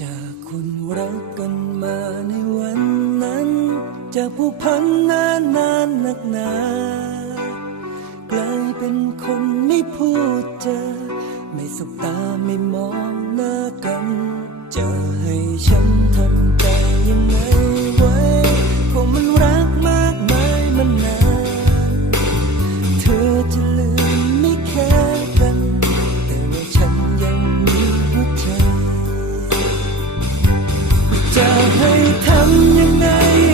จากคนรักกันมาในวันนั้น จะผูกพันนานนานนักหนา hãy thăm những nơi